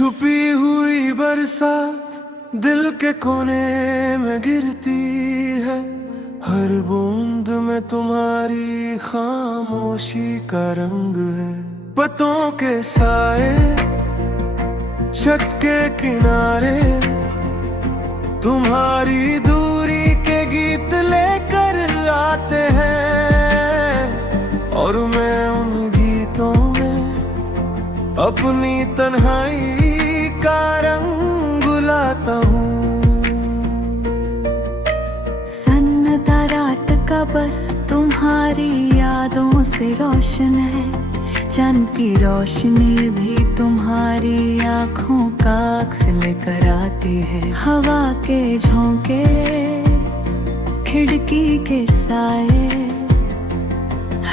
छुपी हुई बरसात दिल के कोने में गिरती है, हर बूंद में तुम्हारी खामोशी का रंग है। पतों के साए छत के किनारे तुम्हारी दूरी के गीत लेकर आते हैं, और मैं उन गीतों में अपनी तन्हाई का रंग लाता हूँ। सन्नाटा रात का बस तुम्हारी यादों से रोशन है, चांद की रोशनी भी तुम्हारी आँखों का अक्स लेकर आती है। हवा के झोंके, खिड़की के साए,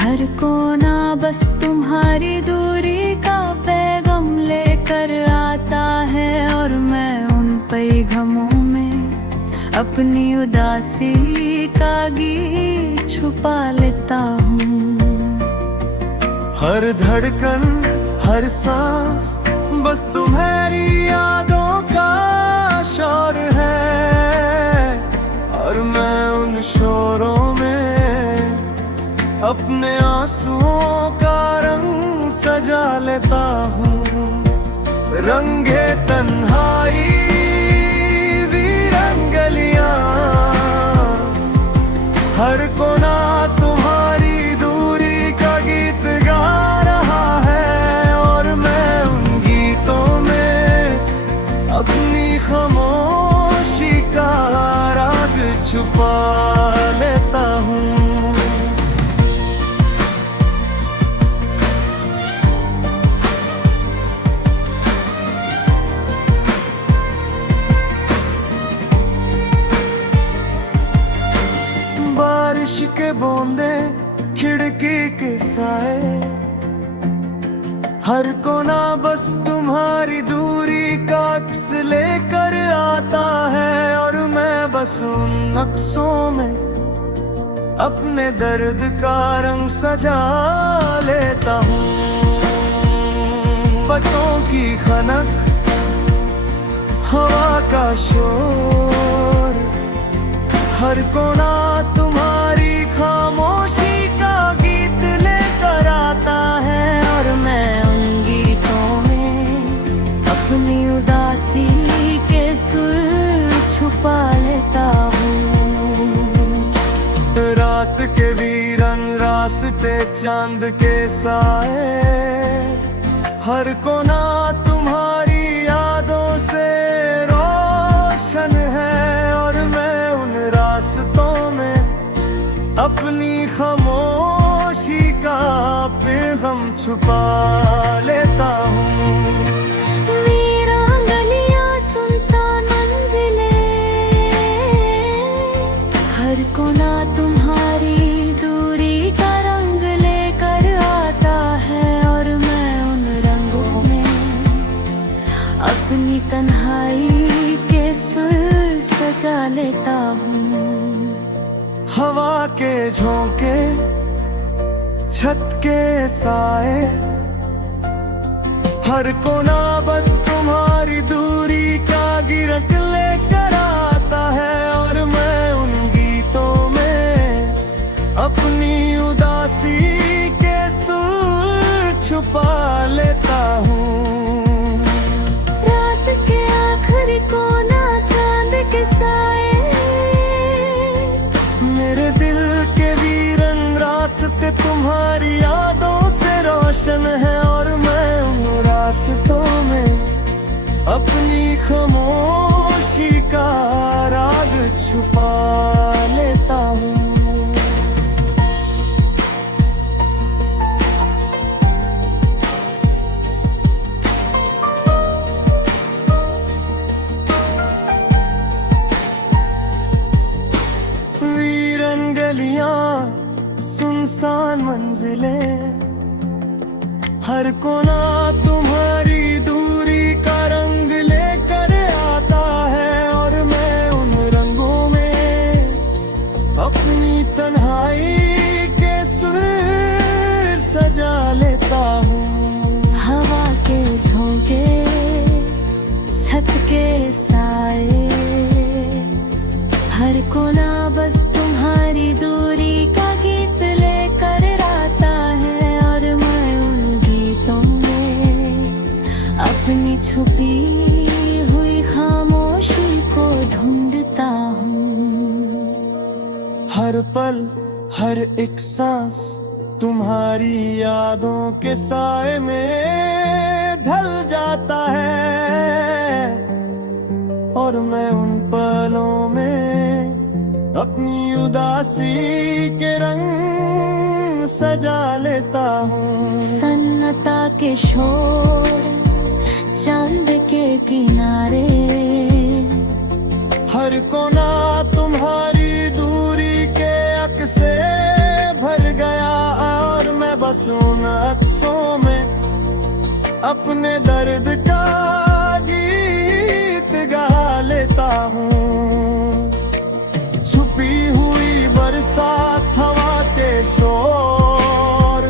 हर कोना बस तुम्हारी दूरी का पैगाम लेकर आता है, और मैं उन पैगामों में अपनी उदासी का गीत छुपा लेता हूँ। हर धड़कन, हर सांस बस तुम्हारी यादों का शोर है, और मैं उन शोरों में अपने आंसुओं का रंग सजा लेता हूँ। रंगे तन्हाई वीरंगलियां, हर कोना तुम्हारी दूरी का गीत गा रहा है, और मैं उन गीतों में अपनी खामोशी का राग छुपा लेता हूँ। बारिश के बूंदे, खिड़की के साए, हर कोना बस तुम्हारी दूरी का अक्स लेकर आता है, और मैं बस उन अक्सों में अपने दर्द का रंग सजा लेता हूँ। पत्तों की खनक, हवा का शोर, हर कोना तुम्हारी खामोशी का गीत लेकर आता है, और मैं उन गीतों में अपनी उदासी के सुर छुपा लेता हूँ। रात के वीरन रास्ते, चांद के साए, हर कोना तुम्हारी यादों से रोशन है, और मैं उन रास्तों में अपनी खामोशी का पैगाम छुपा लेता हूँ। वीरांगलियां, सुनसान मंजिलें, हर कोना तुम्हारी दूरी का रंग लेकर आता है, और मैं उन रंगों में अपनी तन्हाई के सुर सजा लेता हूँ। हवा के झोंके, छत के साए, हर कोना बस तुम्हारी दूरी का गिरक लेकर आता है, और मैं उन गीतों में अपनी उदासी के सुर छुपा लेता हूँ। रात के आखिरी कोना, चांद के साए, मेरे दिल के वीरन रास्ते तुम्हारी यादों से रोशन है, और मैं उन रास्तों में अपनी खामोशी का राग छुपा लेता हूँ। सुनसान मंजिलें, हर कोना तुम्हारी दूरी का रंग लेकर आता है, और मैं उन रंगों में अपनी तन्हाई के सुर सजा लेता हूँ। हवा के झोंके, के साए, हर कोना बस तुम्हारी दूरी का गीत लेकर आता है, और मैं उन गीतों में अपनी छुपी हुई खामोशी को ढूंढता हूँ। हर पल हर एक सांस तुम्हारी यादों के साए में ढल जाता है, और मैं उन पलों में अपनी उदासी के रंग सजा लेता हूँ। सन्नता के शोर, चांद के किनारे, हर कोना तुम्हारी दूरी के अक से भर गया, और मैं बस उन अक्सों में अपने दर्द का गीत गा लेता हूँ। छुपी हुई बरसात हवा के शोर,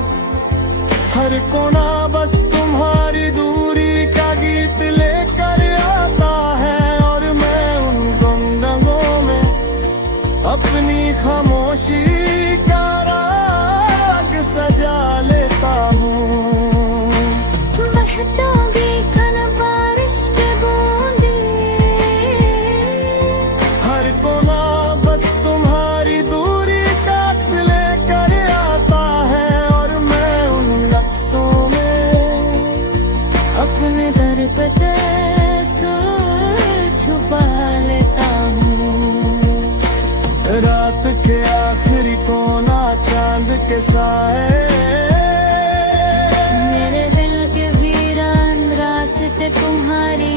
हर कोना बस तुम्हारी दूरी का गीत लेकर आता है, और मैं उन गुमनामों में अपनी खामोशी का राग सजा लेता हूँ। बहतोगी कन बारिश के बूंदे, हर कोना बस तुम्हारी दूरी का अक्स लेकर आता है, और मैं उन नक्शों में अपने दर पे तैसा छुपा लेता हूँ। रात के आखिरी कोना चांद के साए, मेरे दिल के वीरान रास्ते तुम्हारी